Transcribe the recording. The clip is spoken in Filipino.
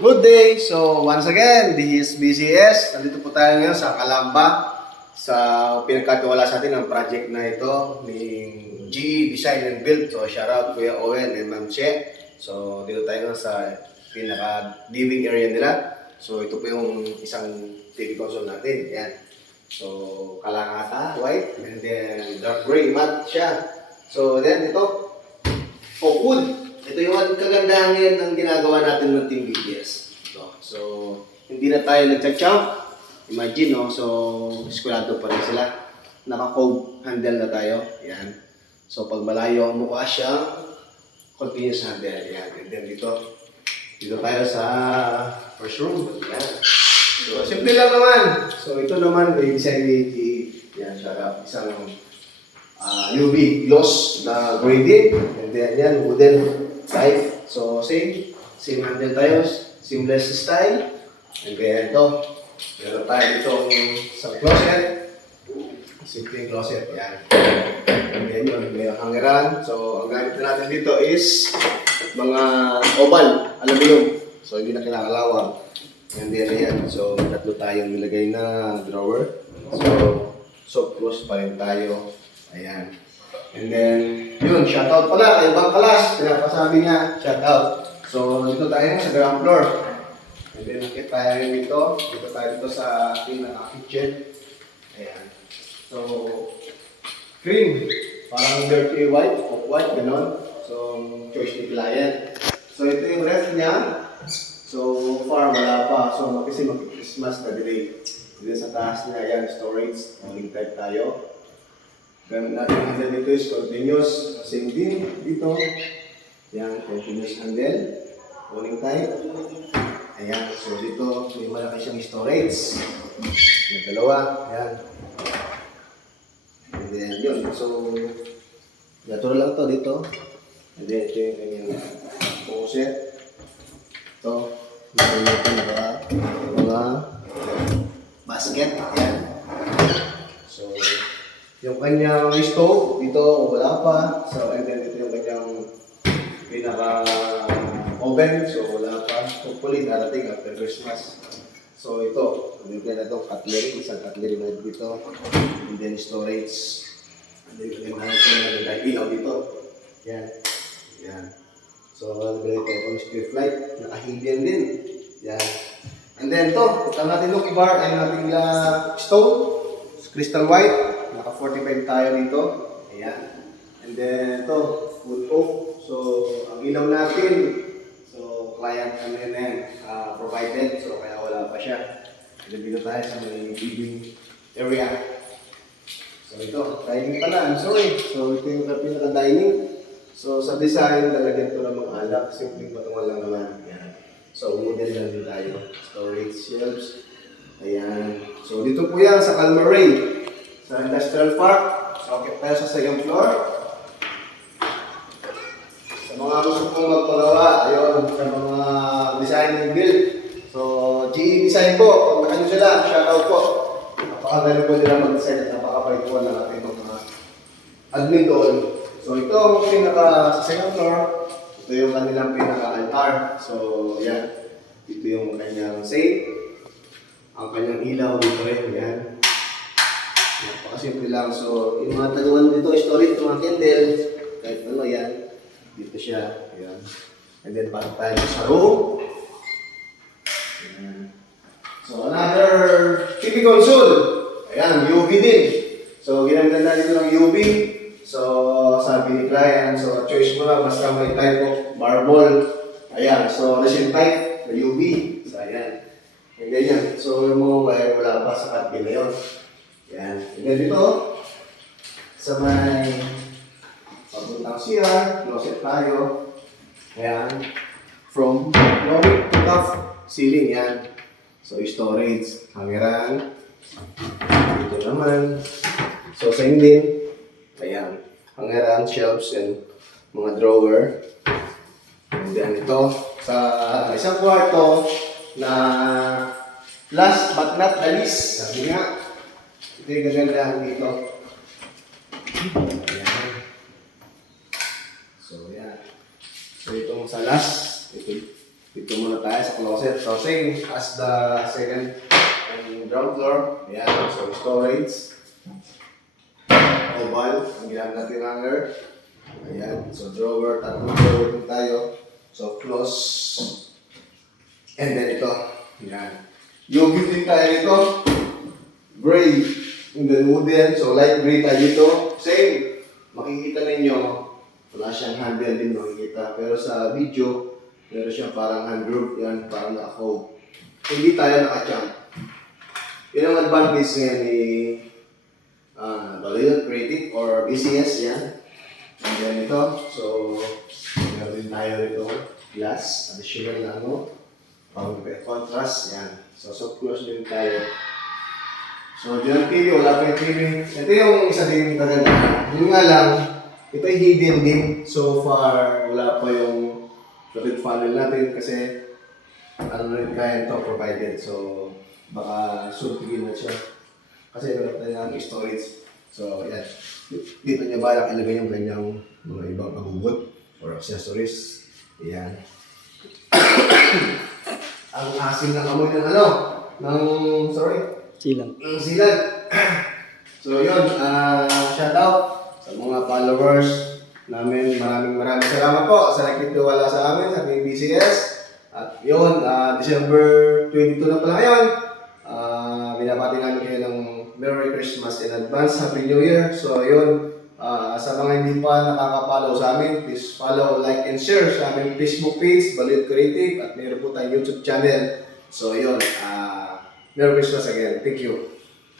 Good day! So, once again, this is BCS. Nandito po tayo ngayon sa Calamba sa pinagkatiwala sa atin ang project na ito ni GE Design and Build. So, shout out Kuya Owen and Ma'am Che. So, dito tayo ngayon sa pinaka-living area nila. So, ito po yung isang TV console natin. Yan. So, kalakata, white, and then dark gray, matte siya. So, then ito, oak wood. Ito yung kagandahan ngayon ng ginagawa natin ng Team BTS. So, hindi na tayo nagcha-champ. Imagine, no? So, eskulado pa rin sila. Naka-cove handle na tayo. Yan. So, pag malayo ang mukha siya, continuous handle. Yan. And then dito tayo sa first room. Yan. So, simple lang naman. So, ito naman, may design ni GE. Yan, siya. Isang UV gloss na grading. And then, yan, wooden type. So, same handle tayo, seamless style. And then, ito, meron tayo itong sa closet. Simple closet, yan. And then, yun, may hangeran. So, ang gamit natin dito is mga oval, aluminum. So, hindi na kinakalawang. And then, yan. So, tatlo tayong nilagay na drawer. So, soft close pa rin tayo. Ayan. And then, yun, shoutout pala kay Bang Kalas. Pinapasabi niya, shoutout. So, dito tayo sa ground floor. And then, nakita tayo dito. Dito tayo dito sa pinaka-kitchen. Ayan. So, cream. Parang dirty white, off-white, gano'n. So, choice ni client. So, ito yung rest niya. So far, wala pa. So, kasi mag-Christmas na delay. Dito sa taas niya, ayan, storage. Morning type tayo. Gamit natin ang handle dito is continuous. Same din dito. Yan, continuous handle. Morning type. Ayan, so dito may malaki siyang storage. Yung dalawa. Ayan. And then yun. So, natural lang to dito. And then ito yung kanyang faucet. Ito. Mga basket. Ayan. So, yung kanyang stove, dito wala pa. So, and then ito yung kanyang pinaka-oven. So, wala pa. Hopefully, darating after Christmas. So, ito. Dito na itong cutlery. Isang cutlery na dito. And then storage. And then, kanyang natin ilaw dito. Yan. Yan. So, ganito itong strip light. Naka-helium din. Yan. And then, ito. Ito natin yung bar ay nating stove. Crystal white. Naka 45 tayo dito. Ayan. And then ito, wood oak. So, ang ilaw natin, so, client provided. So, kaya wala pa siya. And then dito tayo sa may living area. So, ito, dining pala. I'm sorry. So, ito yung pinaka-dining. So, sa design, lalagyan ko ng mga alak. Simpleng patungan lang naman. Ayan. So, model lang din tayo. Storage shelves. Ayan. So, dito po yan sa Calmaray. Sa Industrial Park, so okay tayo sa second floor. Sa mga gusto pong magpagawa, ayun, sa mga design and build. So, GE Design po, kontakan nyo sila, shoutout po. Napakagaling po nila mag-design at napakabait po ng ating mga admin doon. So, ito ang pinaka sa second floor. Ito yung kanilang pinaka-altar. So, yan. Ito yung kanyang safe. Ang kanyang ilaw dito rin, yan. Napakasimple lang. So, yung mga taguan dito, storage, mga candle, kahit ano yan, dito siya. Ayan. And then, pasok tayo sa room. Ayan. So, another TV console. Ayan, UV din. So, ginamit na dito ng UV. So, sabi ni client, so, choice mo lang, basta may type of marble. Ayan, so, resin type na UV. So, ayan. And then yan. So, yung mga wala pa sa cut na yun. Yan. And then dito, sa may papuntang CR, closet tayo. Ayan. From flooring to top ceiling, yan. So, storage, hangeran. Dito naman. So, same din. Ayan. Hangeran, shelves, and mga drawer. And then ito, sa isang kwarto na last but not the least, sabi nga, ito yung gagandahan dito. Ayan. So, yan. So, itong sa last, ito Dito muna tayo sa closet. So same as the second and ground floor. Ayan, so storage. Oval, ang ginamit natin hanger. Ayan, so drawer, tatlong drawer din tayo. So close. And then ito, ayan. Yung din tayo dito, gray. And then wooden, so light gray tayo dito. Same, makikita ninyo, wala siyang handle din makikita. Pero sa video, meron siyang parang hand group, yan, parang naka-hold. Hindi tayo naka-jump. Yun ang advantage ngayon ni Balloon Creative or BCS, yan. And then ito, so, meron din tayo dito, glass, additional na ano, pang contrast, yan. So, soft close din tayo. So, dyan ang TV, wala pa yung TV. Ito yung isa din kagandahan. Yun nga lang, ito ay hidden din. So far, wala pa yung fluid funnel natin kasi ano rin kaya ito provided. So, baka sultigin na siya. Kasi meron tayo ng storage. So, yan. Dito niya balak ilagay yung kanyang mga ibang abugot or accessories. Yan. Ang asin ng amoy ng ano? Silang. Ang silat. So, yun. Shout out sa mga followers namin. Maraming salamat po sa nagtitiwala sa amin sa ating BCS. At yun, December 22 na pala ngayon. Binabati namin kayo ng Merry Christmas in advance. Happy New Year. So yun, sa mga hindi pa nakaka-follow sa amin, please follow, like, and share sa aming Facebook page, Balloon Creative, at meron po tayong YouTube channel. So yun, Merry Christmas again. Thank you.